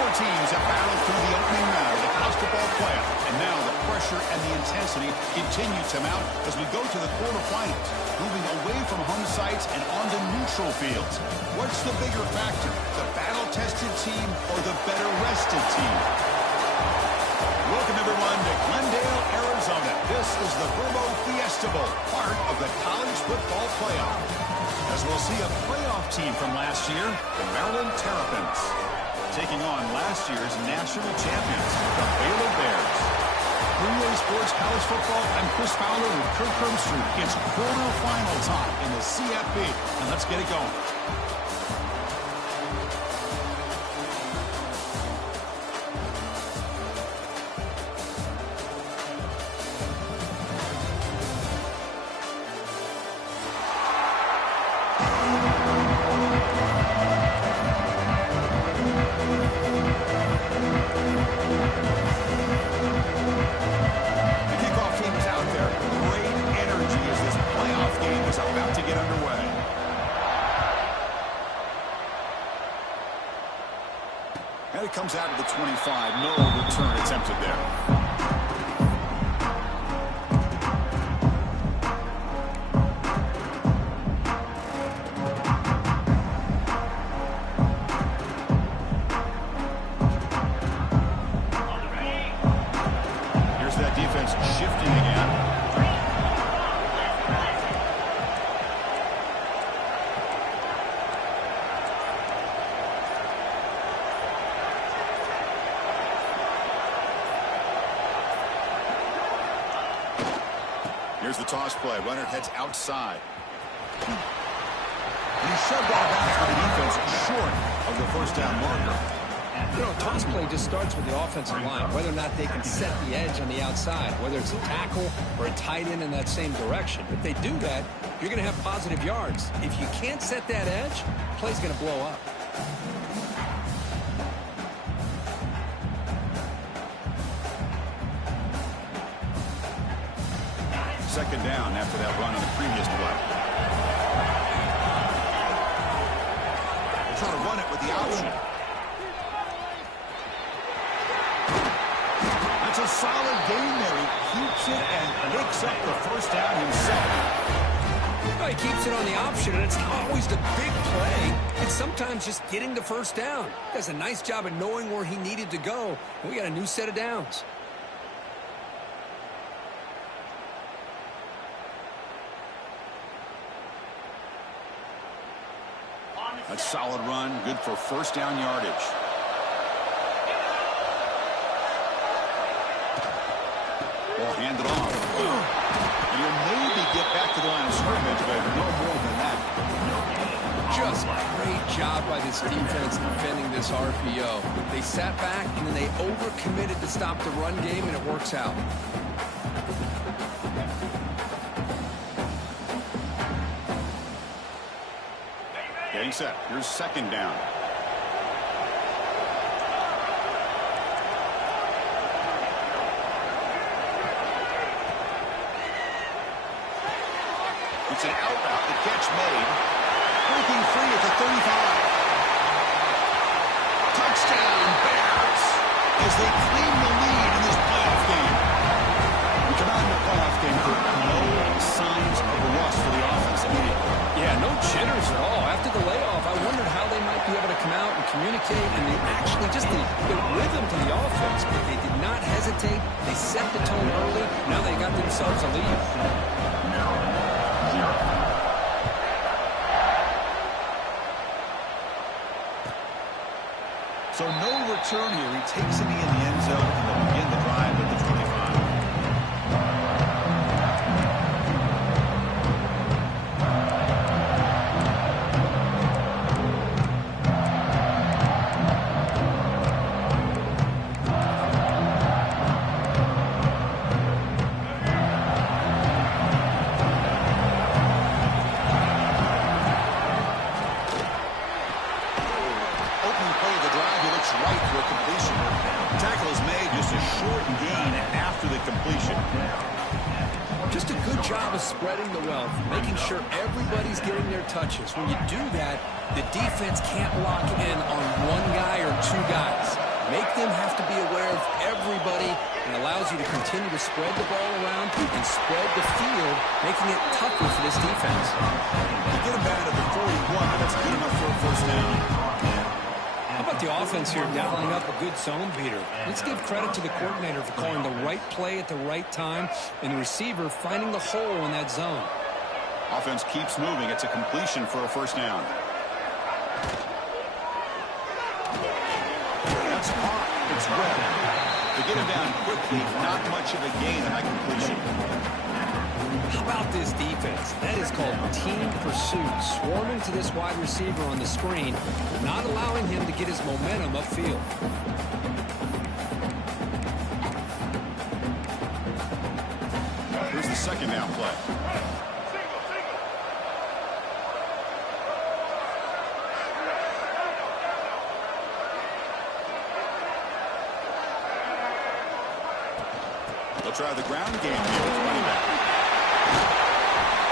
Four teams have battled through the opening round of the college football playoff, and now the pressure and the intensity continue to mount as we go to the quarterfinals, moving away from home sites and onto neutral fields. What's the bigger factor, the battle-tested team or the better-rested team? Welcome, everyone, to Glendale, Arizona. This is the Verbo Fiesta Bowl, part of the college football playoff. As we'll see a playoff team from last year, the Maryland Terrapins, taking on last year's national champions, the Baylor Bears. EA Sports College Football, I'm Chris Fowler with Kirk Herbstreit. It's quarterfinal time in the CFB, and let's get it going. And it comes out of the 25. No return attempted there. Here's that defense shifting again. Here's the toss play. Runner heads outside. He shoved that back for the defense short of the first down marker. You know, toss play just starts with the offensive line, whether or not they can set the edge on the outside, whether it's a tackle or a tight end in that same direction. If they do that, you're going to have positive yards. If you can't set that edge, the play's going to blow up. Second down after that run on the previous play. They're trying to run it with the option. That's a solid gain there. He keeps it and picks up the first down himself. Well, he keeps it on the option, and it's not always the big play. It's sometimes just getting the first down. He does a nice job of knowing where he needed to go. And we got a new set of downs. A solid run, good for first down yardage. Ball handed off. And he'll maybe get back to the line of scrimmage, but no more than that. Just great job by this defense defending this RPO. They sat back, and then they overcommitted to stop the run game, and it works out. Getting set. Here's second down. It's an out route. The catch made. Breaking free at the 35. Touchdown, Bears, as they claim the lead in this playoff game. We come out in the playoff game for no signs of a rust for the offense immediately. Yeah, no jitters at all. After the layoff, I wondered how they might be able to come out and communicate, and they actually just the rhythm to the offense, but they did not hesitate. They set the tone early. Now they got themselves a lead. So no return here. He takes it in the end zone, and they'll begin the drive at the 25. Tackle is made, just a short gain after the completion. Just a good job of spreading the wealth, making sure everybody's getting their touches. When you do that, the defense can't lock in on one guy or two guys. Make them have to be aware of everybody, and allows you to continue to spread the ball around and spread the field, making it tougher for this defense. You get them down to the 41, but that's good enough for a first down. How about the offense here dialing up a good zone beater? Let's give credit to the coordinator for calling the right play at the right time and the receiver finding the hole in that zone. Offense keeps moving. It's a completion for a first down. That's hot. It's wet. To get him down quickly, not much of a gain on that completion. How about this defense? That is called team pursuit. Swarming to this wide receiver on the screen, not allowing him to get his momentum upfield. Here's the second down play. They'll try the ground game here with running back.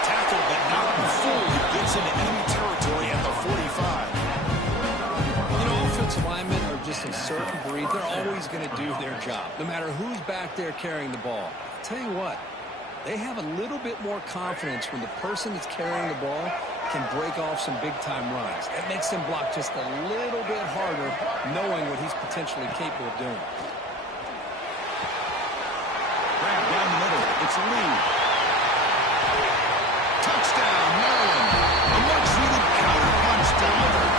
Tackle, but not before he gets into enemy territory at the 45. You know, offensive linemen are just a certain breed. They're always going to do their job, no matter who's back there carrying the ball. I'll tell you what, they have a little bit more confidence when the person that's carrying the ball can break off some big-time runs. That makes them block just a little bit harder, knowing what he's potentially capable of doing. Grab down the middle. It's a lead. Touchdown, Maryland. A much-needed counter-punch delivered.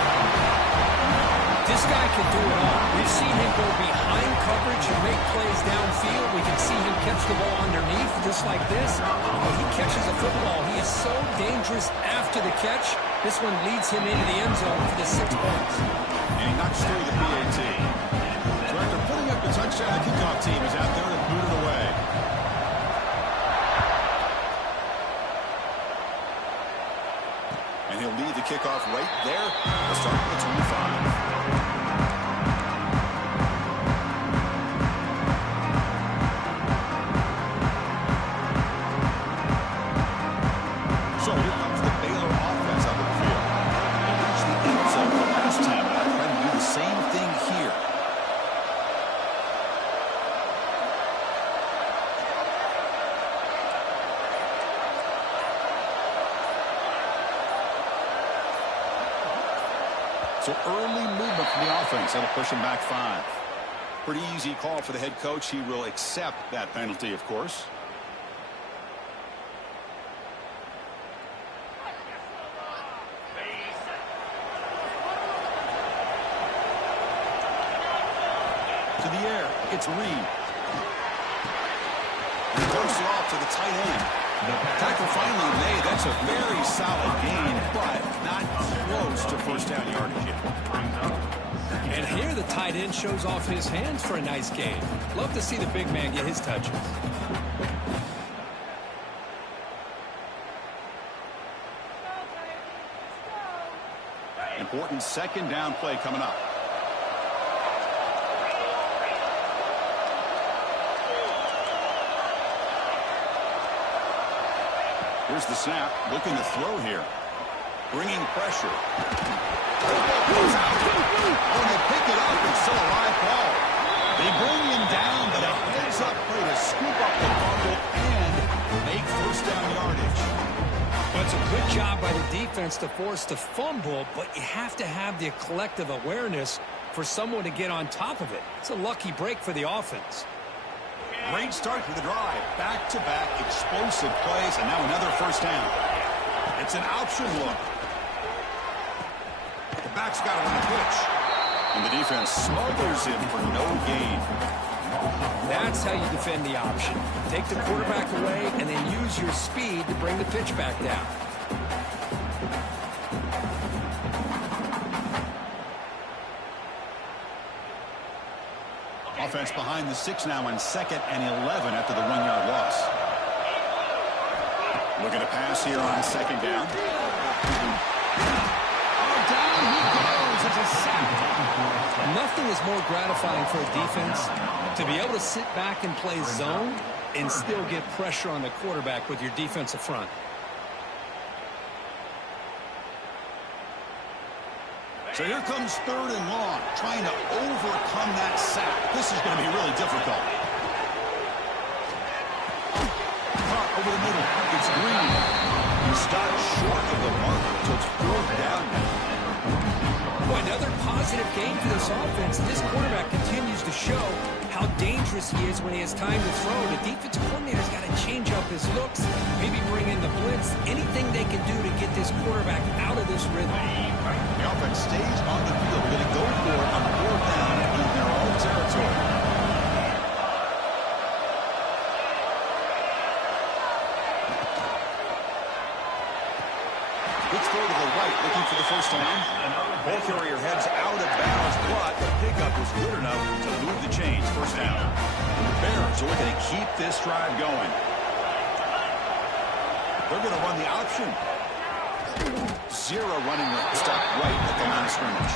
This guy can do it all. We've seen him go behind coverage and make plays downfield. We can see him catch the ball underneath just like this. When he catches a football, he is so dangerous after the catch. This one leads him into the end zone for the 6 points. And he knocks through the PAT. So after putting up the touchdown, the kickoff team is out there to boot it away. And he'll lead the kickoff right there. We'll start at the 25. So here comes the Baylor offense up the field. They reached the end zone the last time, and I'll try to do the same thing here. So early movement from the offense. That'll push him back 5. Pretty easy call for the head coach. He will accept that penalty, of course. To the air. It's Reed. And he dumps it off to the tight end. Tackle finally made. That's a very solid gain, but not close to first down yardage yet. And here the tight end shows off his hands for a nice gain. Love to see the big man get his touches. Important second down play coming up. Here's the snap, looking to throw here. Bringing pressure. Goes out. When they pick it up, it's still a live ball. They bring him down, but a heads-up play to scoop up the fumble and make first down yardage. Well, it's a good job by the defense to force the fumble, but you have to have the collective awareness for someone to get on top of it. It's a lucky break for the offense. Great start to the drive. Back-to-back explosive plays, and now another first down. It's an option look. The back's got to run a pitch. And the defense smothers him for no gain. That's how you defend the option. Take the quarterback away and then use your speed to bring the pitch back down. Offense behind the 6 now on 2nd and 11 after the 1-yard loss. Looking to pass here on 2nd down. Oh, down he goes. It's a sack. Nothing is more gratifying for a defense to be able to sit back and play zone and still get pressure on the quarterback with your defensive front. So here comes 3rd and long, trying to overcome that sack. This is going to be really difficult. Caught over the middle. It's Green. He stopped short of the marker, so it's 4th down now. Well, another positive game for this offense. This quarterback continues to show how dangerous he is when he has time to throw. The defensive coordinator's got to change up his looks, maybe bring in the blitz, anything they can do to get this quarterback out of this rhythm. The offense stays on the field. They're going to go for it on 4th down in their own territory. Let's throw to the right, looking for the first down. Ball carrier heads out of bounds, but the pickup was good enough to move the chains. First down. The Bears are looking to keep this drive going. They're going to run the option. 0 running room. Stop right at the line of scrimmage.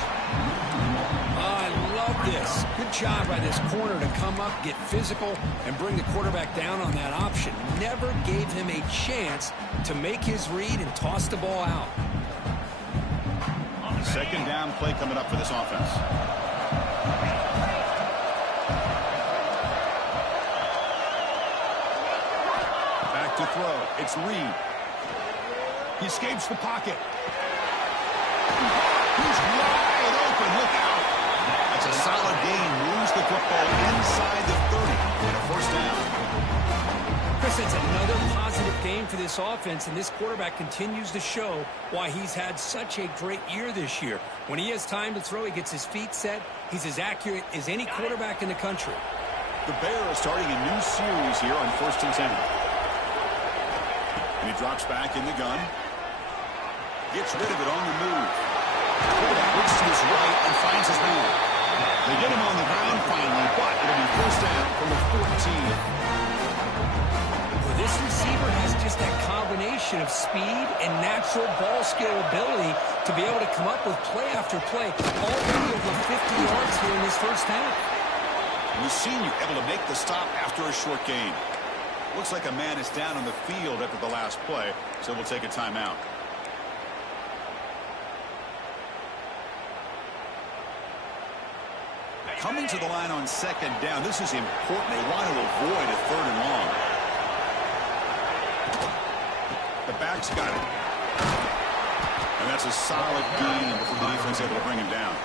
I love this. Good job by this corner to come up, get physical, and bring the quarterback down on that option. Never gave him a chance to make his read and toss the ball out. 2nd down play coming up for this offense. Back to throw. It's Reed. He escapes the pocket. He's wide open. Look out. That's a solid gain. Moves the football inside the 30 and a first down. Chris, it's another positive game for this offense, and this quarterback continues to show why he's had such a great year this year. When he has time to throw, he gets his feet set. He's as accurate as any quarterback in the country. The Bears starting a new series here on 1st and 10. And he drops back in the gun. Gets rid of it on the move. Quarterback looks to his right and finds his man. They get him on the ground finally, but it'll be first down from the 14. This receiver has just that combination of speed and natural ball skill ability to be able to come up with play after play. Already over 50 yards here in this first half. We've seen you able to make the stop after a short gain. Looks like a man is down on the field after the last play, so we'll take a timeout. Coming to the line on 2nd down, this is important. They want to avoid a 3rd and long. The back's got it. And that's a solid gain before the defense able to bring him down.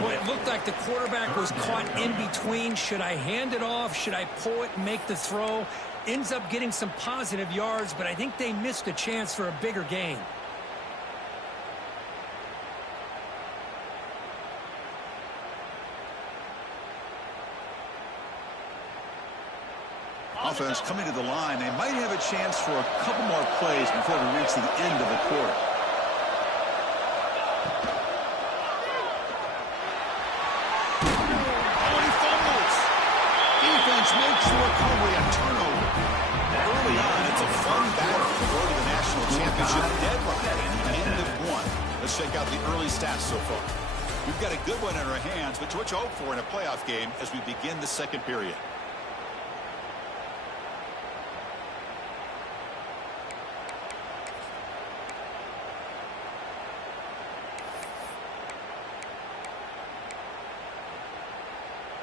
Well, it looked like the quarterback was caught in between. Should I hand it off? Should I pull it and make the throw? Ends up getting some positive yards, but I think they missed a chance for a bigger gain. Offense coming to the line. They might have a chance for a couple more plays before we reach the end of the quarter. Oh, he fumbles. Defense makes the recovery, a turnover. Early on, it's a fun battle to go to the national championship deadline and the end of one. Let's check out the early stats so far. We've got a good one in our hands, but what you hope for in a playoff game as we begin the 2nd period.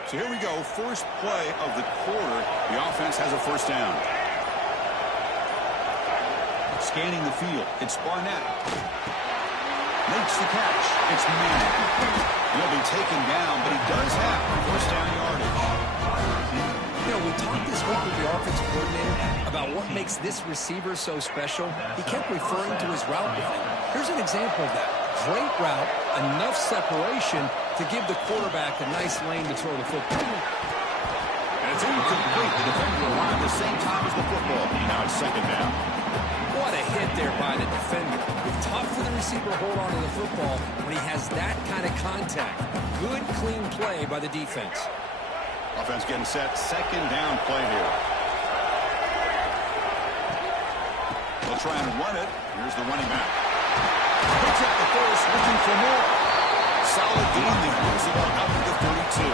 So here we go, first play of the quarter. The offense has a first down. Scanning the field, it's Barnett. Makes the catch, it's Manning. He'll be taken down, but he does have first down yardage. You know, we talked this week with the offensive coordinator about what makes this receiver so special. He kept referring to his route running. Here's an example of that. Great route, enough separation to give the quarterback a nice lane to throw the football. And it's incomplete. The defender arrived at the same time as the football. Now it's 2nd down. What a hit there by the defender. It's tough for the receiver to hold on to the football when he has that kind of contact. Good, clean play by the defense. Offense getting set. 2nd down play here. They'll try and run it. Here's the running back. Picks up the first, looking for more. Solid gain. They moves the ball out to the 32.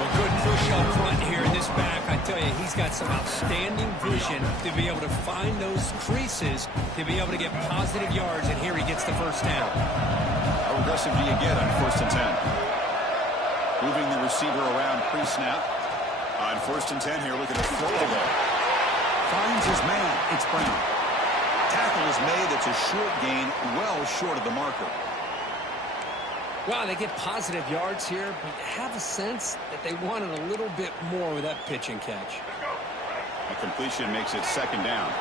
Well, good push up front here in this back. I tell you, he's got some outstanding vision to be able to find those creases, to be able to get positive yards, and here he gets the first down. How aggressive do you get on 1st and 10? Moving the receiver around pre-snap. On 1st and 10 here, looking to throw the ball. Finds his man. It's Brown. Tackle is made. It's a short gain, well short of the marker. Well, they get positive yards here, but you have a sense that they wanted a little bit more with that pitch and catch. A completion makes it 2nd down.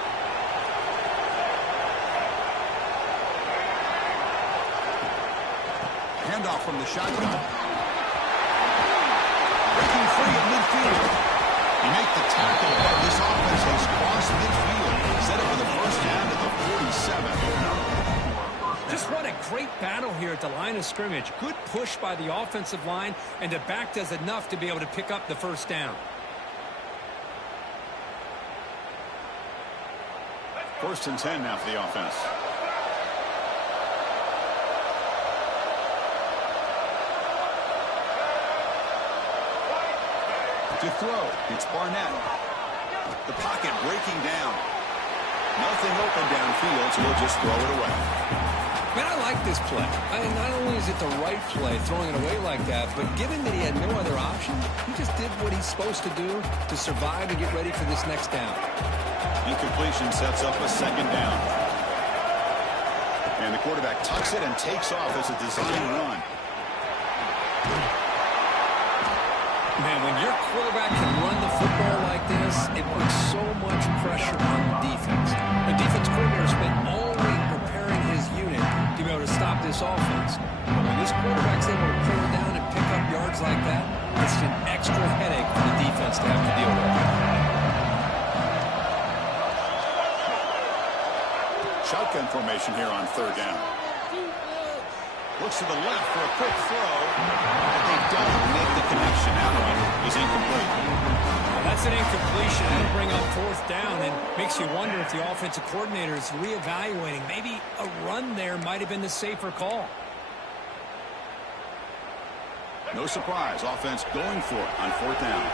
Handoff from the shotgun. Breaking free at midfield. You make the tackle, but this offense has crossed midfield. Set up for the first down at the 47. Just what a great battle here at the line of scrimmage. Good push by the offensive line, and the back does enough to be able to pick up the first down. 1st and 10 now for the offense. To throw, it's Barnett. The pocket breaking down. Nothing open downfield, so he'll just throw it away. Man, I like this play. Not only is it the right play, throwing it away like that, but given that he had no other option, he just did what he's supposed to do to survive and get ready for this next down. Incompletion sets up a 2nd down. And the quarterback tucks it and takes off as a design run. Man, when your quarterback can run the football like this, it puts so much pressure on the defense. The defense coordinator spent all week preparing his unit to be able to stop this offense. But when this quarterback's able to pull down and pick up yards like that, it's an extra headache for the defense to have to deal with. Shotgun formation here on 3rd down. Looks to the left for a quick throw, but they don't make the connection. That one is incomplete. Well, that's an incompletion. That'll bring up 4th down and makes you wonder if the offensive coordinator is reevaluating. Maybe a run there might have been the safer call. No surprise, offense going for it on 4th down.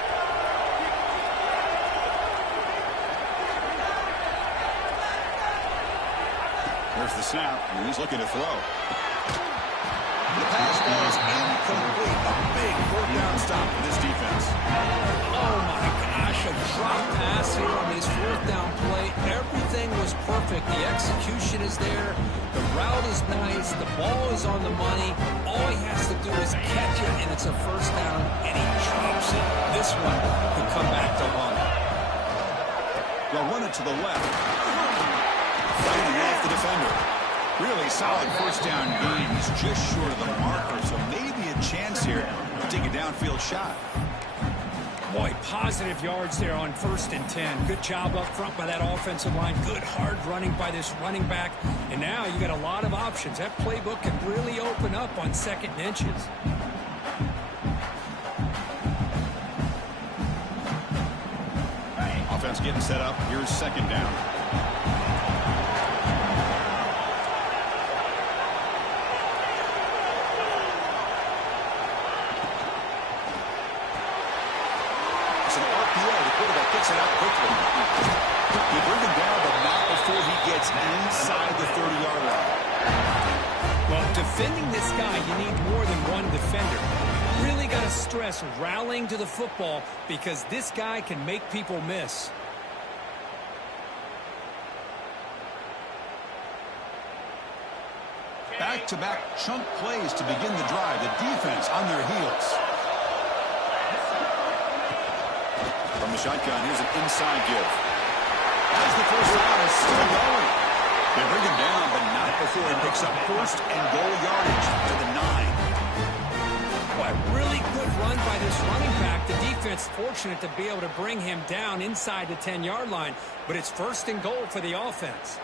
There's the snap, and he's looking to throw. The pass ball is incomplete. A big 4th down stop for this defense. Oh, my gosh, a drop pass here on this 4th down play. Everything was perfect. The execution is there. The route is nice. The ball is on the money. All he has to do is catch it, and it's a 1st down, and he drops it. This one could come back to haunt him. They'll run it to the left. Fighting off the defender. Really solid 1st down gain. He's just short of the marker, so maybe a chance here to take a downfield shot. Boy, positive yards there on 1st and 10. Good job up front by that offensive line. Good hard running by this running back. And now you got a lot of options. That playbook can really open up on 2nd and inches. Offense getting set up. Here's 2nd down. Gets it out quickly. You bring him down, but not before he gets inside the 30-yard line. Well, defending this guy, you need more than one defender. Really got to stress rallying to the football because this guy can make people miss. Back-to-back chunk plays to begin the drive. The defense on their heels. From the shotgun, here's an inside give. As the first down is still going. They bring him down, but not before he picks up 1st and goal yardage to the 9. Boy, really good run by this running back. The defense fortunate to be able to bring him down inside the 10-yard line, but it's 1st and goal for the offense.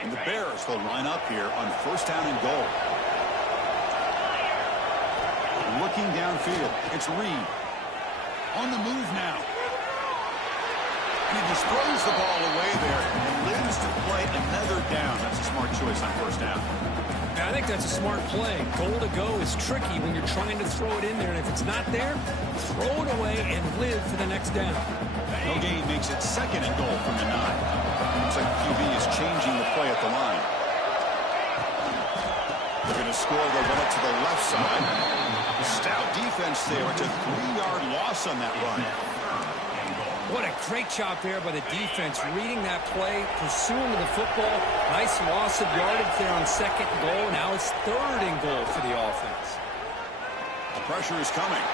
And the Bears will line up here on 1st down and goal. Looking downfield, it's Reed. On the move now. And he just throws the ball away there and lives to play another down. That's a smart smart choice on first down. Yeah, I think that's a smart play. Goal to go is tricky when you're trying to throw it in there, and if it's not there, throw it away and live for the next down. No gain makes it second and goal from the 9. Looks like QB is changing the play at the line. They're going to score. They'll run it to the left side. The stout defense there. It's a 3-yard loss on that run. What a great job there by the defense, reading that play, pursuing the football. Nice loss of yardage there on second and goal. Now it's third and goal for the offense. The pressure is coming.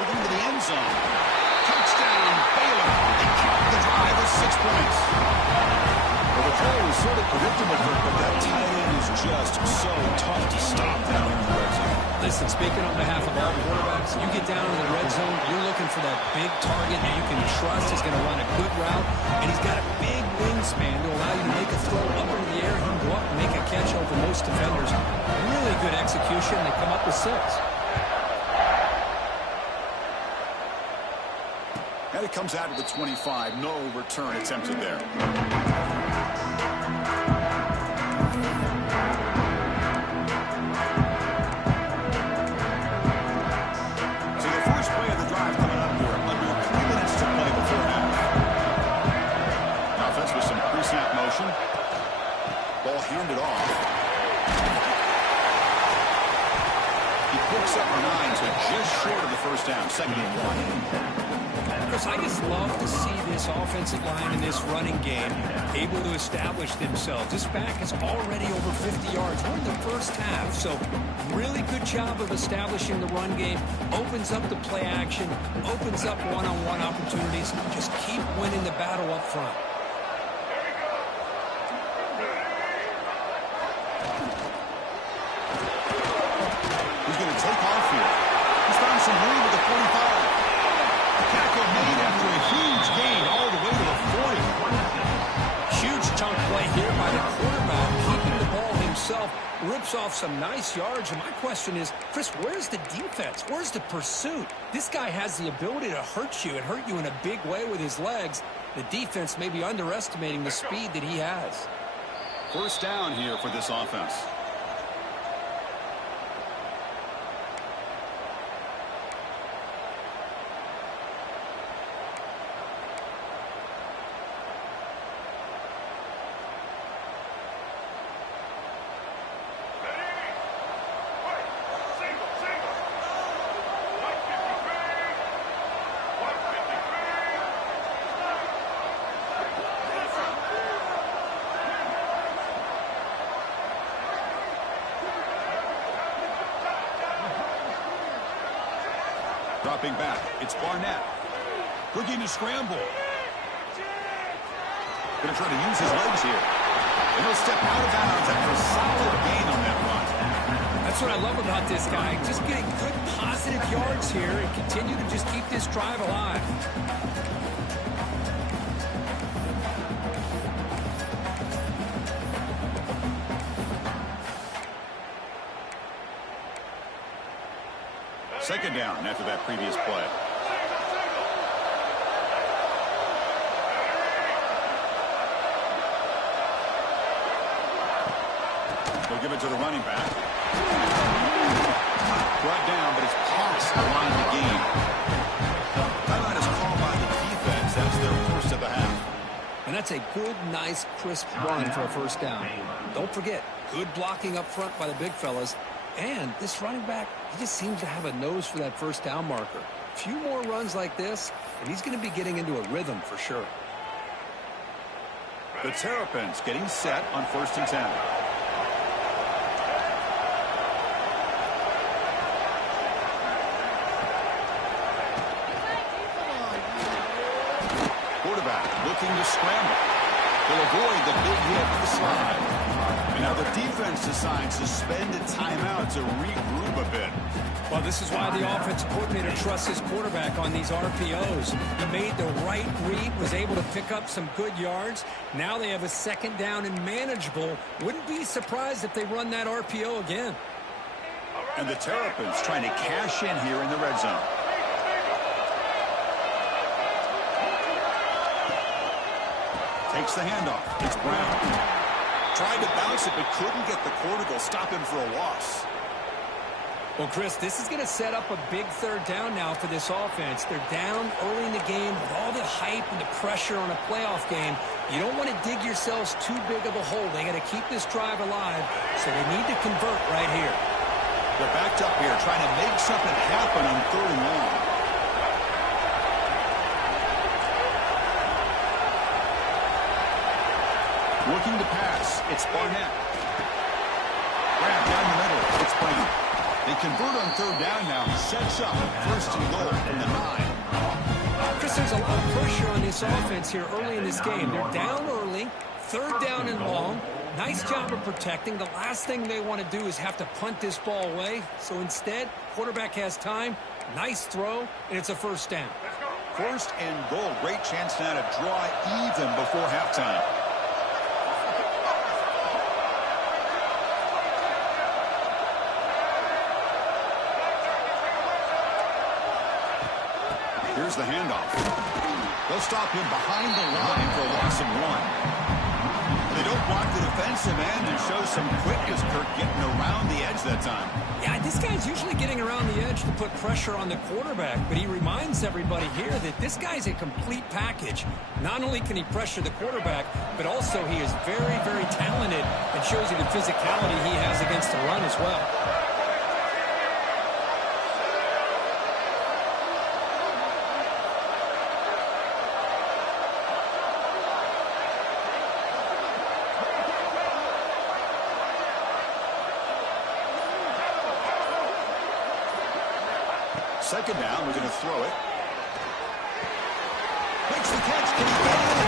Moving to the end zone. Touchdown, Baylor. They count the drive with 6 points. Well, the play was sort of predictable, but that tight end is just so tough to stop down in the red zone. Listen, speaking on behalf of all quarterbacks, you get down in the red zone, you're looking for that big target that you can trust is going to run a good route, and he's got a big wingspan to allow you to make a throw up into the air. He can go up and make a catch over most defenders. Really good execution. They come up with 6. And it comes out of the 25. No return attempted there. Ball handed off. He picks up 9, so just short of the first down. Second and 1. Chris, I just love to see this offensive line in this running game able to establish themselves. This back is already over 50 yards. We're in the first half, so really good job of establishing the run game. Opens up the play action, opens up one-on-one opportunities. Just keep winning the battle up front. Take off here. He's found some room at the 45. Tackle made after a huge gain all the way to the 40. Huge chunk play here by the quarterback, keeping the ball himself, rips off some nice yards. And my question is, Chris, where's the defense? Where's the pursuit? This guy has the ability to hurt you and hurt you in a big way with his legs. The defense may be underestimating the speed that he has. First down here for this offense. Dropping back, it's Barnett. Looking to scramble. Going to try to use his legs here. And he'll step out of bounds after a solid gain on that run. That's what I love about this guy. Just getting good positive yards here and continue to just keep this drive alive. Second down after that previous play. They'll give it to the running back. Brought down, but it's past the line of game. Timeout is called by the defense. That's their first of the half. And that's a good, nice, crisp run for a first down. Don't forget, good blocking up front by the big fellas. And this running back, he just seems to have a nose for that first down marker. A few more runs like this, and he's going to be getting into a rhythm for sure. The Terrapins getting set on 1st and 10. Quarterback looking to scramble. They'll avoid the big hit to the slide. And now the defense decides to spend a timeout to regroup a bit. Well, this is why the offensive coordinator trusts his quarterback on these RPOs. He made the right read, was able to pick up some good yards. Now they have a second down and manageable. Wouldn't be surprised if they run that RPO again. And the Terrapins trying to cash in here in the red zone. Takes the handoff. It's Brown. Tried to bounce it, but couldn't get the quarter to stop him for a loss. Well, Chris, this is going to set up a big third down now for this offense. They're down early in the game with all the hype and the pressure on a playoff game. You don't want to dig yourselves too big of a hole. They got to keep this drive alive, so they need to convert right here. They're backed up here, trying to make something happen on 3rd and long. Looking to pass, it's Barnett. Grab down the middle, it's Brown. They convert on 3rd down now. Sets up 1st and goal from the 9. Chris, there's a lot of pressure on this offense here early in this game. They're down early, 3rd down and long. Nice job of protecting. The last thing they want to do is have to punt this ball away. So instead, quarterback has time. Nice throw, and it's a 1st down. 1st and goal. Great chance now to draw even before halftime. Here's the handoff. They'll stop him behind the line for a loss of 1. They don't block the defensive end and show some quickness, Kirk, getting around the edge that time. Yeah, this guy's usually getting around the edge to put pressure on the quarterback, but he reminds everybody here that this guy's a complete package. Not only can he pressure the quarterback, but also he is very, very talented and shows you the physicality he has against the run as well. Second down, we're going to throw it. Makes the catch. Can he get it?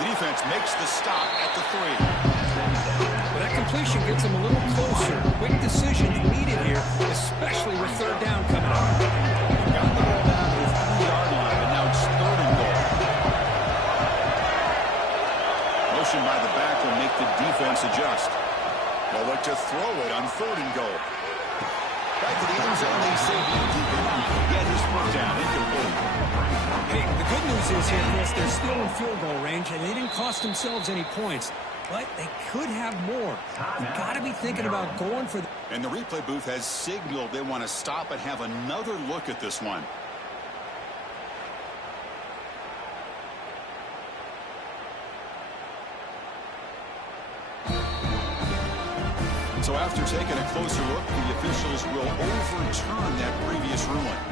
The defense makes the stop at the 3. Well, that completion gets him a little closer. Quick decisions needed here, especially with 3rd down coming up. Got the ball down to the 3-yard line, and now it's 3rd and goal. Motion by the back will make the defense adjust. They'll look to throw it on 3rd and goal. Back to the end zone, they say get his foot down, incomplete. Hey, the good news is here, Chris, they're still in field goal range, and they didn't cost themselves any points. But they could have more. You've got to be thinking about going for the... And the replay booth has signaled they want to stop and have another look at this one. So after taking a closer look, the officials will overturn that previous ruling.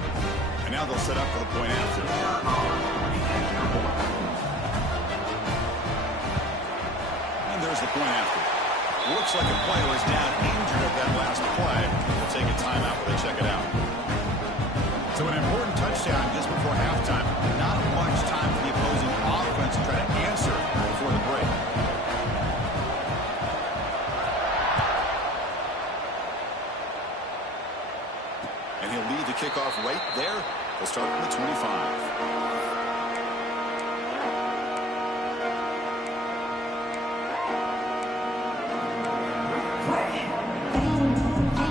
And now they'll set up for the point after. And there's the point after. Looks like a player is down injured at that last play. They'll take a timeout while they check it out. So an important touchdown just before halftime. Not much time for the opposing offense to try to answer before the break. And he'll lead the kickoff right there. They'll start from the 25.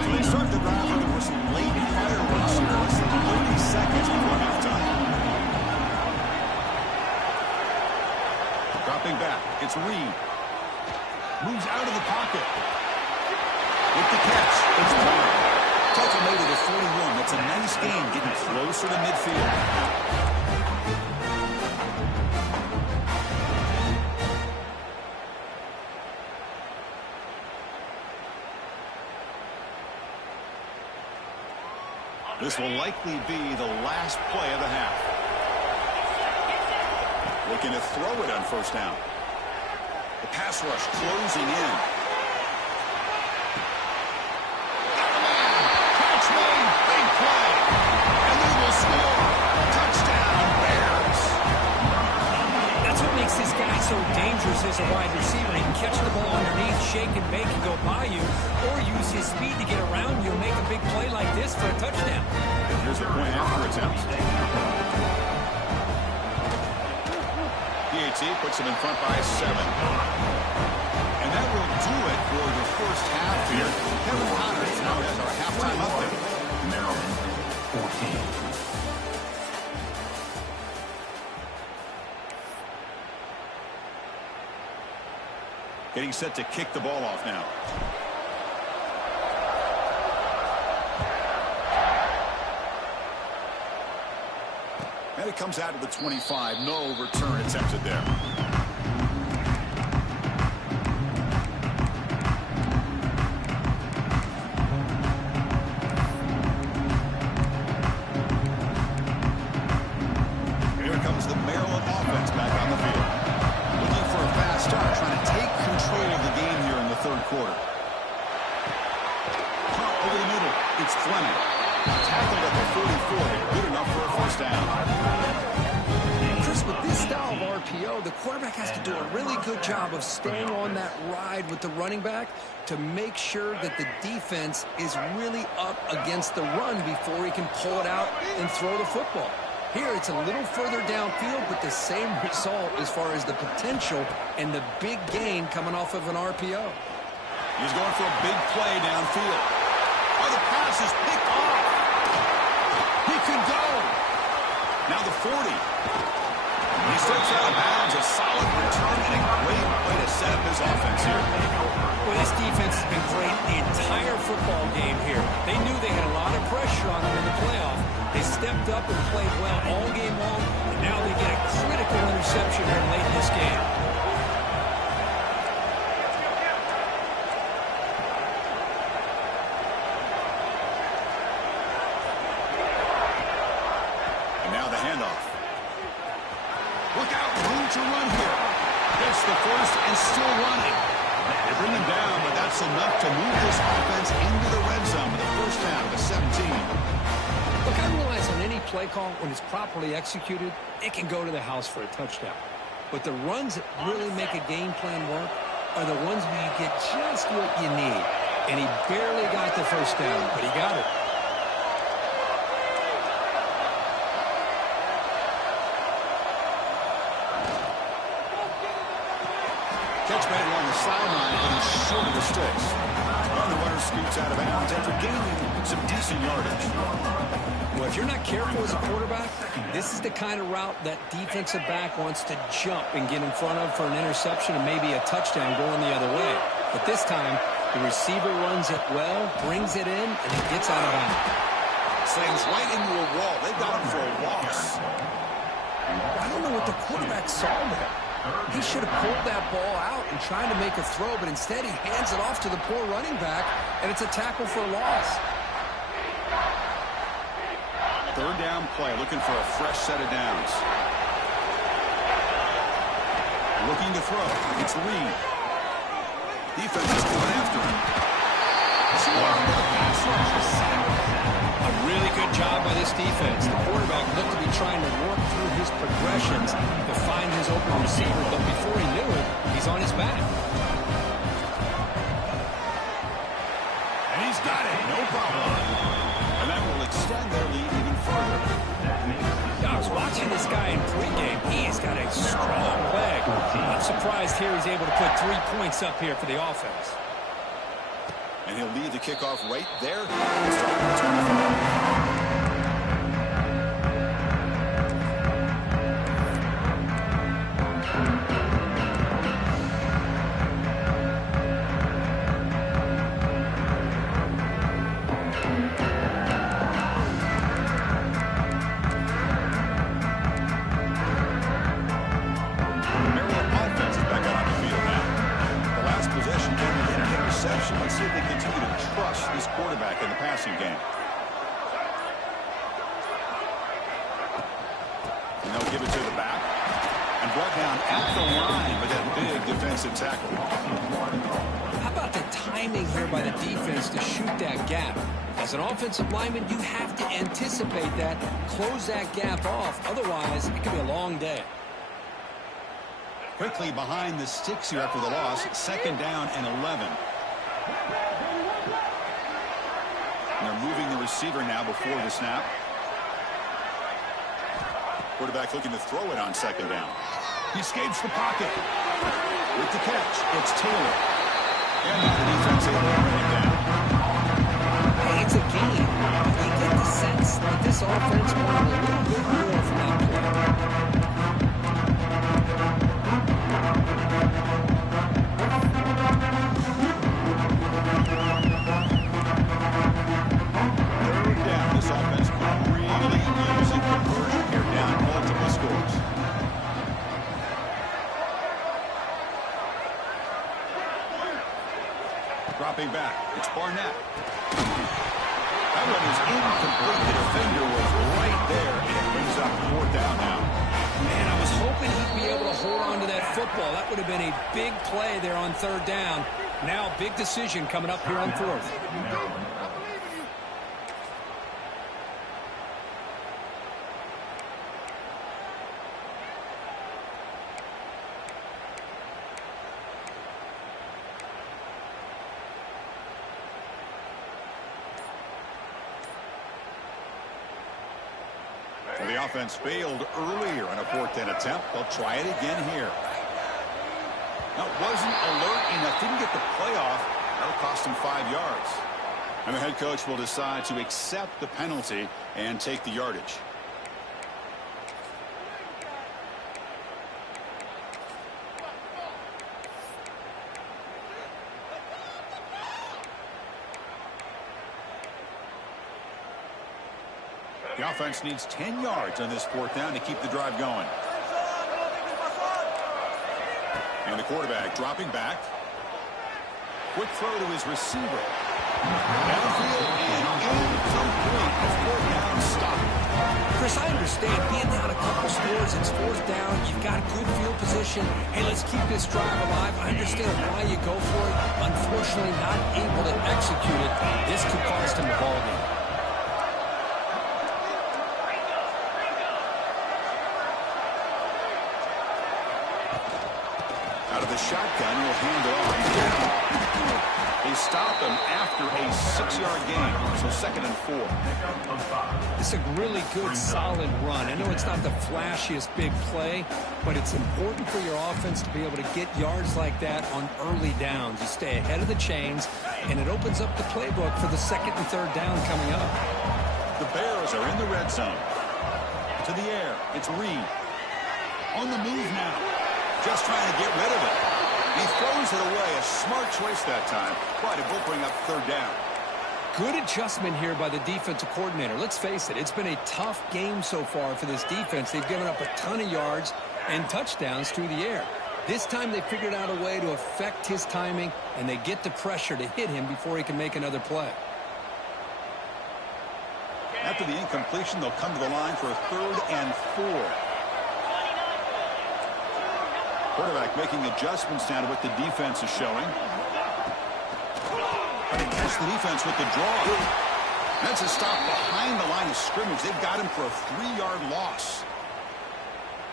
So they start the drive, and there were some late fireworks here. Less than 30 seconds before halftime. Dropping back, it's Reed. Moves out of the pocket. With the catch, it's Brown. Tucker made it a 41. That's a nice game, getting closer to midfield. This will likely be the last play of the half. Looking to throw it on 1st down. The pass rush closing in. This guy so dangerous as a wide receiver. He can catch the ball underneath, shake and bake and go by you, or use his speed to get around you and make a big play like this for a touchdown. Here's the point after attempt. PAT puts him in front by 7. And that will do it for the first half here. Kevin Connors now has our halftime update. Maryland, 14. Getting set to kick the ball off now. And it comes out of the 25. No return attempted there. Here comes the Maryland offense back on the field. Looking for a fast start, trying to take control of the game here in the third quarter. Punt over the middle. It's Fleming. Tackled at the 44. Good enough for a first down. Chris, with this style of RPO, the quarterback has to do a really good job of staying on that ride with the running back to make sure that the defense is really up against the run before he can pull it out and throw the football. Here, it's a little further downfield, but the same result as far as the potential and the big gain coming off of an RPO. He's going for a big play downfield. Oh, the pass is picked off. He could go. Now the 40. He steps out of bounds. A solid return and a great way to set up his offense here. Well, this defense has been great the entire football game here. They knew they had a lot of pressure on them in the playoff. They stepped up and played well all game long, and now they get a critical interception here late in this game. And now the handoff. Look out, room to run here. Gets the first and still running. They bring him down, but that's enough to move this offense into the red zone with the first down to 17. Look, I realize on any play call, when it's properly executed, it can go to the house for a touchdown. But the runs that really make a game plan work are the ones where you get just what you need. And he barely got the first down, but he got it. Catch made along the sideline, but he's short of the sticks. And the runner scoots out of bounds after gaining some decent yardage. Well, if you're not careful as a quarterback, this is the kind of route that defensive back wants to jump and get in front of for an interception and maybe a touchdown going the other way. But this time, the receiver runs it well, brings it in, and it gets out of bounds. Slams right into a wall. They've got him for a loss. I don't know what the quarterback saw there. He should have pulled that ball out and tried to make a throw, but instead he hands it off to the poor running back, and it's a tackle for a loss. Third down play, looking for a fresh set of downs. Looking to throw. It's Lee. Defense is going after him. A really good job by this defense. The quarterback looked to be trying to work through his progressions to find his open receiver, but before he knew it, he's on his back. And he's got it. No problem. And that will extend their lead even further. I was watching this guy in pregame. He's got a strong leg. I'm surprised here he's able to put 3 points up here for the offense. And he'll lead the kickoff right there. Starting at 25. Let's see if they continue to trust this quarterback in the passing game. And they'll give it to the back. And brought down at the line with that big defensive tackle. How about the timing here by the defense to shoot that gap? As an offensive lineman, you have to anticipate that, close that gap off. Otherwise, it could be a long day. Quickly behind the sticks here after the loss. Second down and 11. And they're moving the receiver now before the snap. Quarterback looking to throw it on second down. He escapes the pocket. With the catch, it's Taylor. And now the defense able to bring him down. Hey, it's a game. You get the sense that this offense wanted a little bit more from that play. Dropping back. It's Barnett. That one is incomplete. The defender was right there, and it brings up 4th down now. Man, I was hoping he'd be able to hold on to that football. That would have been a big play there on 3rd down. Now, big decision coming up here on 4th. Well, the offense failed earlier in a 4th down attempt. They'll try it again here. Now, it wasn't alert enough. Didn't get the play off. That'll cost him 5 yards. And the head coach will decide to accept the penalty and take the yardage. The offense needs 10 yards on this 4th down to keep the drive going. And the quarterback dropping back. Quick throw to his receiver. Downfield and incomplete. A 4th down stop. Chris, I understand being down a couple scores, it's 4th down, you've got good field position. Hey, let's keep this drive alive. I understand why you go for it. Unfortunately, not able to execute it. This could cost him the ball game. Out of the shotgun, he'll hand it off. He's down. They stop him after a 6-yard gain, so 2nd and 4. It's a really good, solid run. I know it's not the flashiest big play, but it's important for your offense to be able to get yards like that on early downs. You stay ahead of the chains, and it opens up the playbook for the 2nd and 3rd down coming up. The Bears are in the red zone. To the air, it's Reed. On the move now. Just trying to get rid of it. He throws it away. A smart choice that time. But it will bring up 3rd down. Good adjustment here by the defensive coordinator. Let's face it, it's been a tough game so far for this defense. They've given up a ton of yards and touchdowns through the air. This time they figured out a way to affect his timing, and they get the pressure to hit him before he can make another play. After the incompletion, they'll come to the line for a 3rd and 4. Quarterback making adjustments now to what the defense is showing. But they catch the defense with the draw. That's a stop behind the line of scrimmage. They've got him for a 3-yard loss.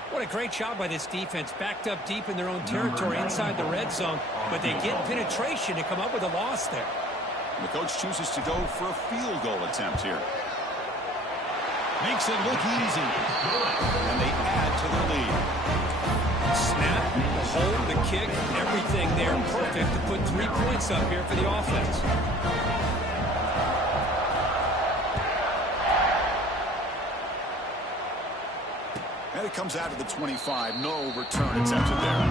What a great job by this defense. Backed up deep in their own territory inside the red zone. But they get penetration to come up with a loss there. And the coach chooses to go for a field goal attempt here. Makes it look easy. And they add to their lead. Snap, the hold, the kick, everything there perfect to put 3 points up here for the offense. And it comes out of the 25. No return attempted there.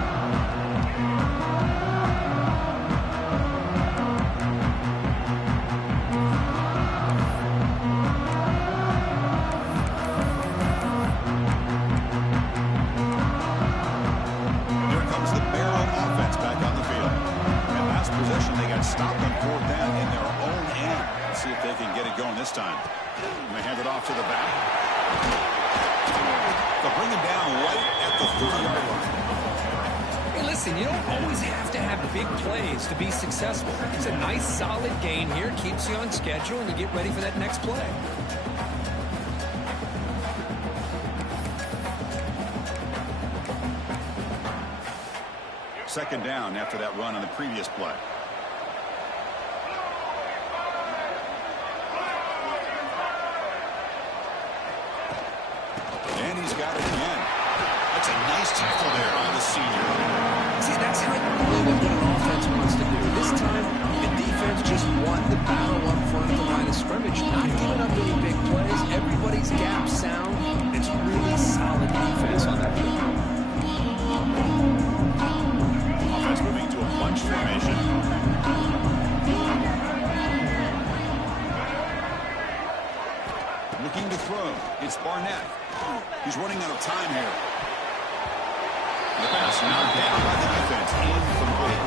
Stopped on 4th down in their own end. Let's see if they can get it going this time. And they hand it off to the back. They'll bring him down right at the 30-yard line. Hey, listen, you don't always have to have big plays to be successful. It's a nice, solid gain here. Keeps you on schedule, and you get ready for that next play. Second down after that run on the previous play. And he's got it again. That's a nice tackle there by the senior. See, that's how you know what an offense wants to do. This time, the defense just won the battle up front of the line of scrimmage. Not giving up any big plays. Everybody's gap sound. It's really solid defense on that field. Offense moving to a bunch formation. Looking to throw. It's Barnett. He's running out of time here. The pass knocked down by the defense. Incomplete.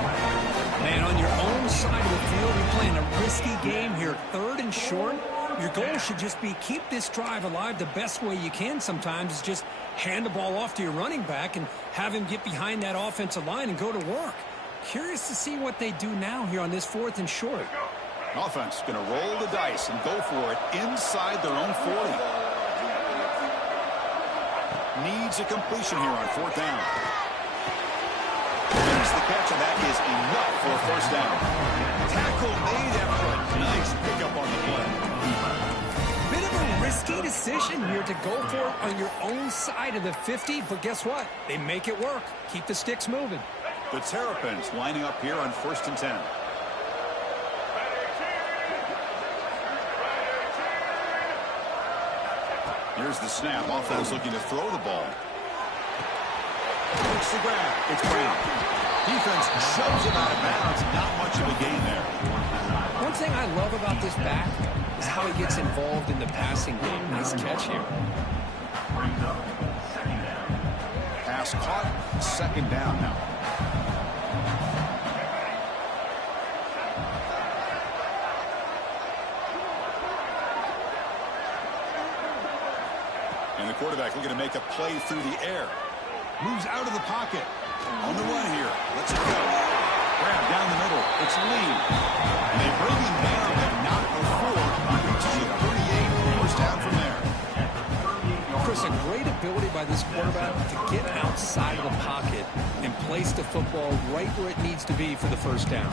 Man, on your own side of the field, playing a risky game here. 3rd and short. Your goal should just be keep this drive alive the best way you can sometimes is just hand the ball off to your running back and have him get behind that offensive line and go to work. Curious to see what they do now here on this 4th and short. Offense going to roll the dice and go for it inside their own 40. Needs a completion here on 4th down. There's the catch, and that is enough for a 1st down. Tackle made after a nice pickup on the play. Bit of a risky decision here to go for it on your own side of the 50, but guess what? They make it work. Keep the sticks moving. The Terrapins lining up here on 1st and 10. Here's the snap. Offense looking to throw the ball. Looks the grab. It's Brown. Defense shoves him out of bounds. Not much of a gain there. One thing I love about this back is how he gets involved in the passing game. Nice catch here. Pass caught. 2nd down now. And the quarterback looking to make a play through the air. Moves out of the pocket. On the run here. Let's it go. Grab down the middle. It's Lee. And they bring him down, but not before. Reaches the 38. 1st down from there. Chris, a great ability by this quarterback to get outside of the pocket and place the football right where it needs to be for the 1st down.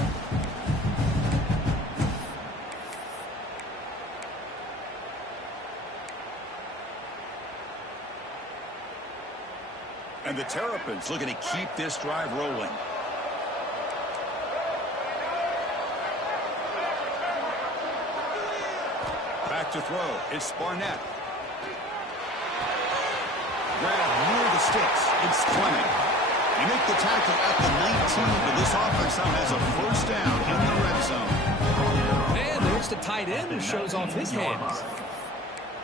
And the Terrapins looking to keep this drive rolling. Back to throw. It's Barnett. Grab near the sticks. It's Fleming. They make the tackle at the 19, but this offense now has a 1st down in the red zone. And there's the tight end who shows off his hands.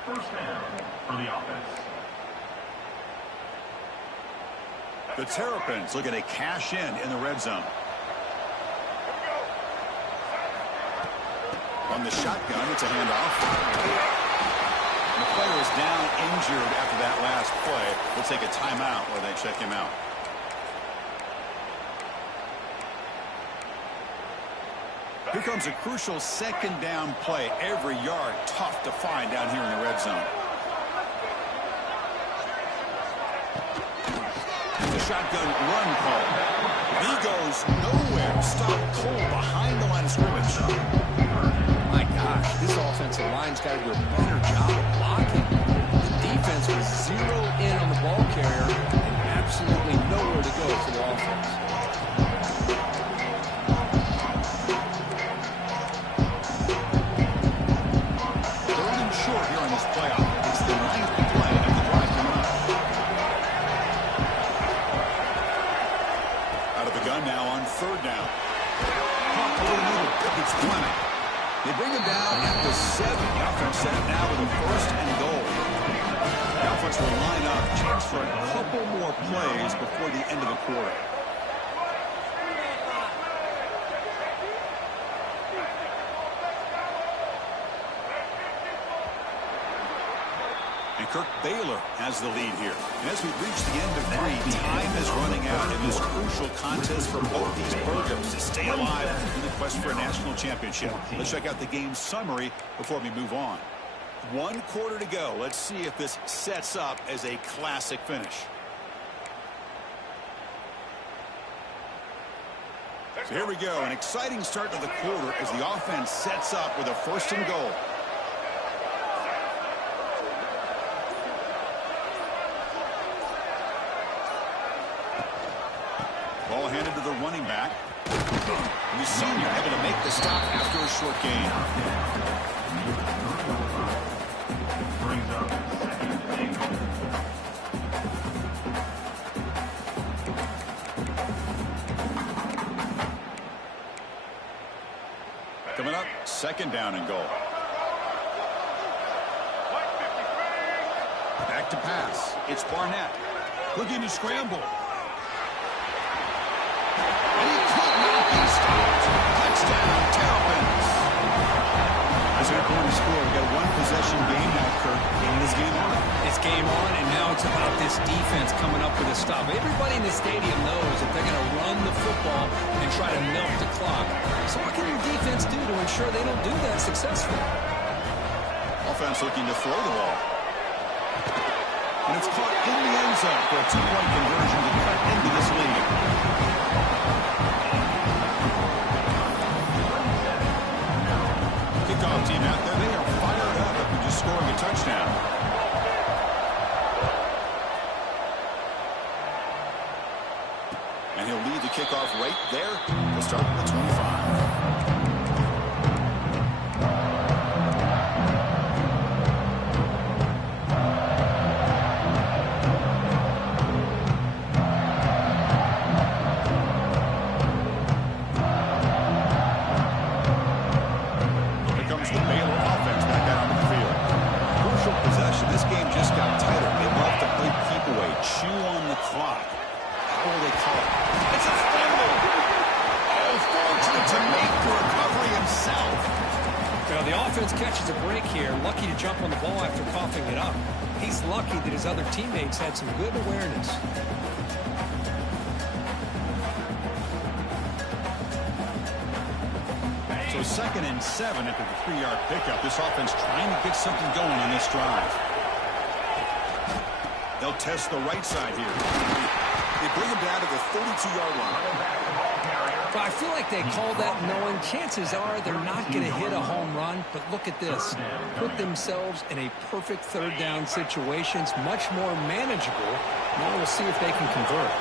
1st down for the offense. The Terrapins looking to cash in the red zone. On the shotgun, it's a handoff. The player is down injured after that last play. We'll take a timeout while they check him out. Here comes a crucial 2nd down play. Every yard tough to find down here in the red zone. The shotgun run call. He goes nowhere. Stop cold behind the line of scrimmage. My gosh, this offensive line's got to do a better job of blocking. The defense was 0 in on the ball carrier and absolutely nowhere to go for the offense. 3rd and short here on this playoff. It's the 9th play of the drive coming up. Out of the gun now on 3rd down. Caught over the middle. It's Fleming. They bring him down at the 7. The offense set it now with a 1st and goal. The offense will line up. Chance for a couple more plays before the end of the quarter. And Kirk Baylor has the lead here. And as we reach the end of 3, time is running out in this crucial contest for both these programs to stay alive in the quest for a national championship. Let's check out the game summary before we move on. 1 quarter to go. Let's see if this sets up as a classic finish. So here we go. An exciting start to the quarter as the offense sets up with a 1st and goal. Ball handed to the running back. And the senior able to make the stop after a short gain. Brings up 2nd and 8. Coming up, 2nd down and goal. Back to pass. It's Barnett. Looking to scramble. And he could not be stopped. Touchdown, Terrapins. this defense coming up with a stop. Everybody in the stadium knows that they're going to run the football and try to milk the clock. So what can your defense do to ensure they don't do that successfully? Offense looking to throw the ball. And it's caught in the end zone for a 2-point conversion to cut into this lead. Kickoff team out there. They are fired up after just scoring a touchdown. And he'll lead the kickoff right there to start at the 25. Here comes the Baylor offense back out onto the field. Crucial possession. This game just got tighter. They love to play keep away, chew on the clock. How will they call it? It's a fumble. Oh, fortunate to make the recovery himself. You know, the offense catches a break here, lucky to jump on the ball after coughing it up. He's lucky that his other teammates had some good awareness. So 2nd and 7 after the 3-yard pickup. This offense trying to get something going on this drive. They'll test the right side here. They bring him down to the 32-yard line. But I feel like they call that knowing chances are they're not going to hit a home run. But look at this. Put themselves in a perfect third down situation. It's much more manageable. Now we'll see if they can convert.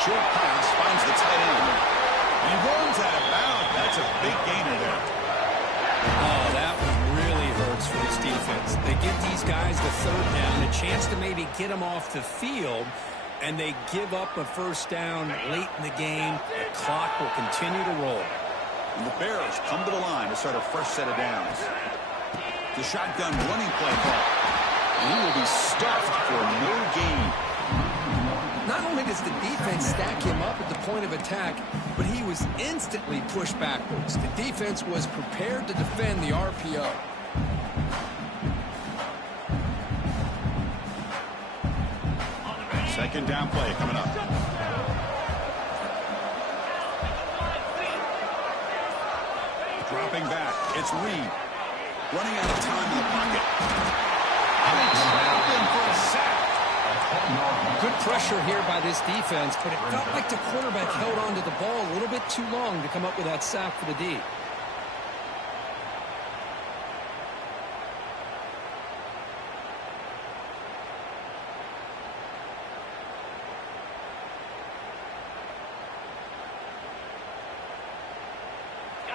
Short pass finds the tight end. He runs out of bounds. That's a big gainer there. Oh, that one really hurts for this defense. They give these guys the third down, a chance to maybe get them off the field, and they give up a first down late in the game. The clock will continue to roll. And the Bears come to the line to start a fresh set of downs. The shotgun running play call. And he will be stuffed for no gain. Not only does the defense stack him up at the point of attack, but he was instantly pushed backwards. The defense was prepared to defend the RPO. Second down play coming up. Dropping back. It's Reed. Running out of time in the pocket. And it's him for a sack. Good pressure here by this defense, but it felt like the quarterback held on to the ball a little bit too long to come up with that sack for the D.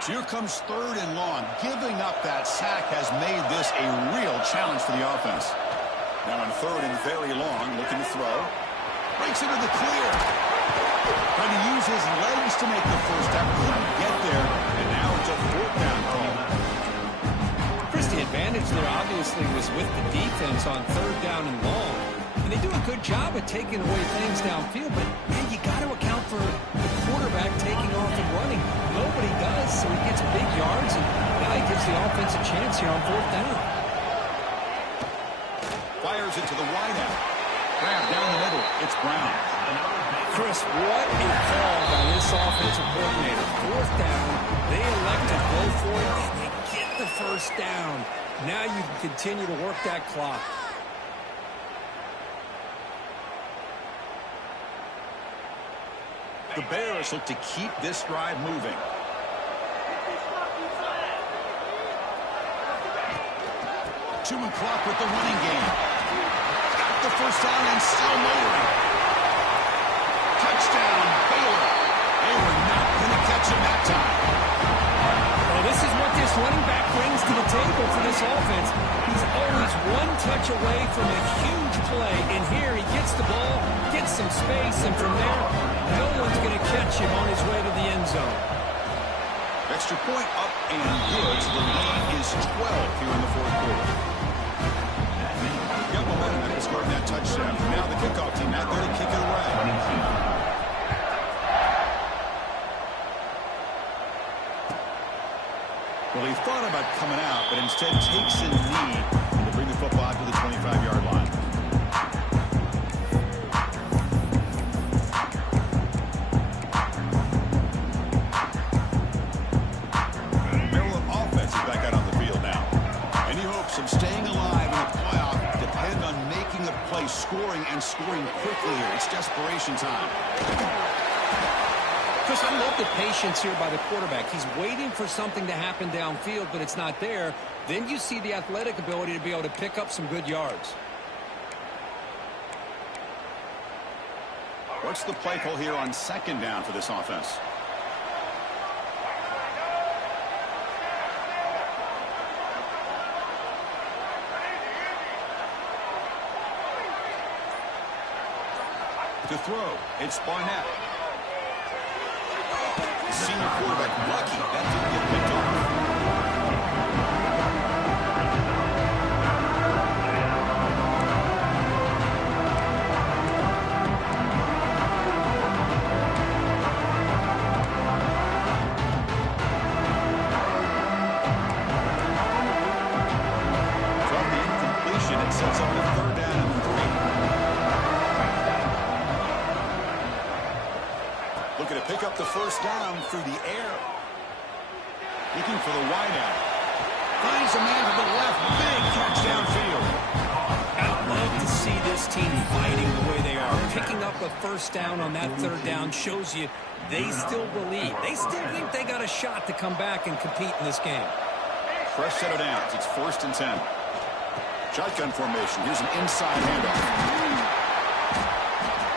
So here comes 3rd and long. Giving up that sack has made this a real challenge for the offense. Now on 3rd and very long, looking to throw. Breaks into the clear. Trying to use his legs to make the first down. Couldn't get there. And now it's a 4th down call. Chris, the advantage there obviously was with the defense on 3rd down and long. And they do a good job of taking away things downfield, but man, you got to account for the quarterback taking off and running. Nobody does, so he gets big yards, and now he gives the offense a chance here on 4th down. Fires it to the wideout. Grab down the middle. It's Brown. Chris, what a call by this offensive coordinator. 4th down, they elect to go for it, and they get the first down. Now you can continue to work that clock. The Bears look to keep this drive moving. Two-man clock with the running game. Got the first down and still motoring. Touchdown, Baylor. They were not going to catch him that time. Well, this is what this running back brings to the table for this offense. He's always one touch away from a huge play, and here he gets the ball, gets some space, and from there, no one's going to catch him on his way to the end zone. Extra point up and good, so the lead is 12 here in the 4th quarter. Got momentum after scoring that touchdown. Now the kickoff team out there to kick it away. Well, he thought about coming out, but instead takes a knee. The football out to the 25-yard line. Maryland offense is back out on the field now. Any hopes of staying alive in the playoff depend on making a play, scoring, and scoring quickly here. It's desperation time. Chris, I love the patience here by the quarterback. He's waiting for something to happen downfield, but it's not there. Then you see the athletic ability to be able to pick up some good yards. What's the play call here on second down for this offense? To throw, it's Barnett. Senior quarterback lucky that didn't get picked off. From the incompletion, it sets up a third down and 3. Looking to pick up the first down through the air. Looking for the wideout. Finds a man to the left. Big catch downfield. I'd love to see this team fighting the way they are. Picking up a first down on that third down shows you they still believe. They still think they got a shot to come back and compete in this game. Fresh set of downs. It's 1st and 10. Shotgun formation. Here's an inside handoff.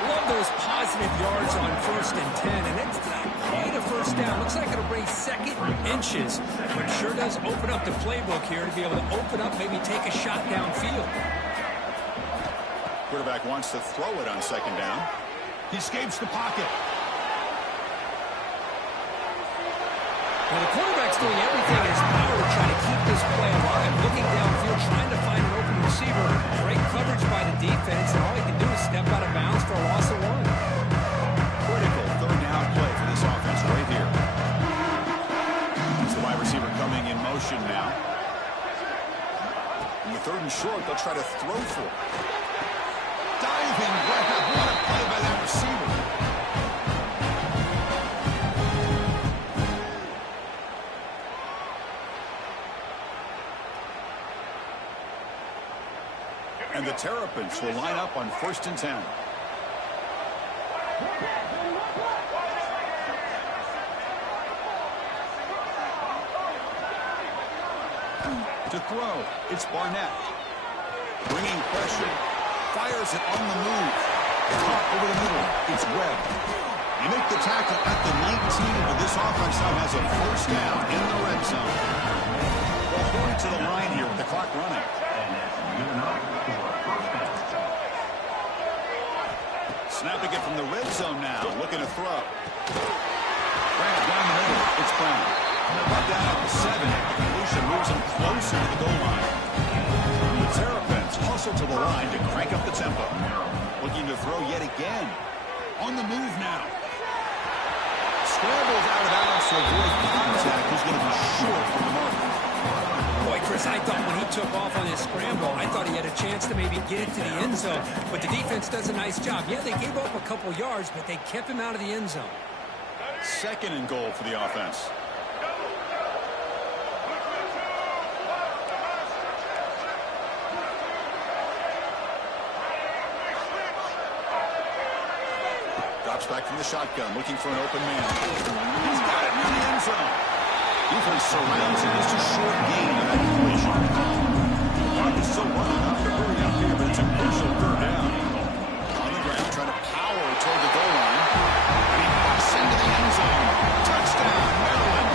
Love those positive yards on 1st and 10, and it's not quite a first down. Looks like it'll bring second inches, but sure does open up the playbook here to be able to open up, maybe take a shot downfield. Quarterback wants to throw it on second down. He escapes the pocket. Well, the quarterback's doing everything in his power to try to keep this play alive, looking downfield, trying to find an open receiver. Great coverage by the defense, and all he can do is step out of bounds for a loss of 1. Critical third down play for this offense right here. It's the wide receiver coming in motion now. In the 3rd and short, they'll try to throw for it. Diving grab. What a play by that receiver. And the Terrapins will line up on 1st and 10. To throw, it's Barnett. Bringing pressure. Fires it on the move. Caught over the middle. It's Webb. You make the tackle at the 19, but this offense now has a first down in the red zone. Well, going to the line here with the clock running. Snapping it from the red zone now. Looking to throw. Grant down the middle. It's Brown. Brought down at the 7. Completion moves him closer to the goal line. The Terrapins hustle to the line to crank up the tempo. Looking to throw yet again. On the move now. Scrambles out of bounds to avoid contact. He's going to be short from the mark. Boy, Chris, I thought when he took off on his scramble, I thought he had a chance to maybe get it to the end zone. But the defense does a nice job. Yeah, they gave up a couple yards, but they kept him out of the end zone. 2nd and goal for the offense. Drops back from the shotgun, looking for an open man. He's got it near the end zone. Defense surrounds him. It's a short gain of that completion. Clock is still running up. They're hurrying up here, but it's a crucial third down. On the ground, trying to power toward the goal line. And he busts into the end zone. Touchdown, Maryland.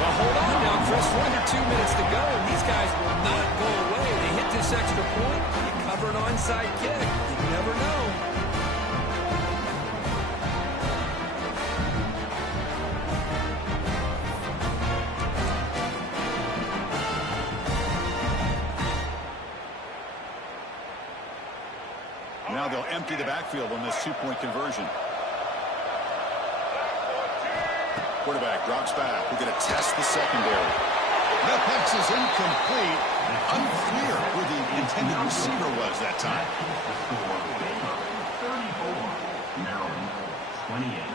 Well, hold on now, Chris. 1 or 2 minutes to go, and these guys will not go away. They hit this extra point. You cover an onside kick. You never know. Now they'll empty the backfield on this 2-point conversion. Quarterback drops back. We're going to test the secondary. The pass is incomplete. Unclear who the intended receiver was that time. The score, Baylor 34, Maryland 28.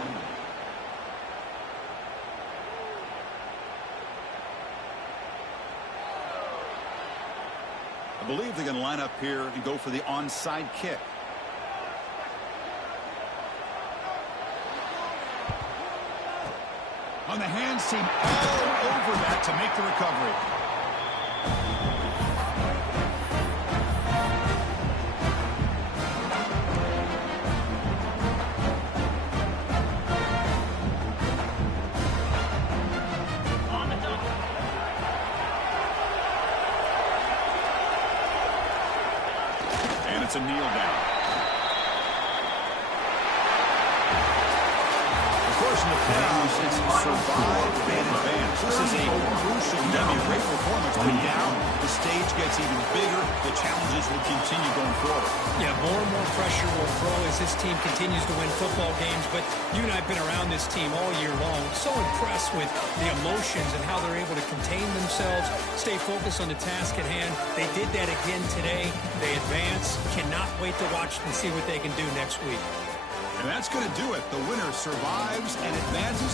I believe they're going to line up here and go for the onside kick. On the hands team all over that to make the recovery. And it's a kneel down. Of course, in the past, it's survived and advanced. This is a crucial W. Great performance, but now the stage gets even bigger. The challenges will continue going forward. Yeah, more and more pressure will grow as this team continues to win football games. But you and I have been around this team all year long. So impressed with the emotions and how they're able to contain themselves, stay focused on the task at hand. They did that again today. They advance. Cannot wait to watch and see what they can do next week. And that's going to do it. The winner survives and advances.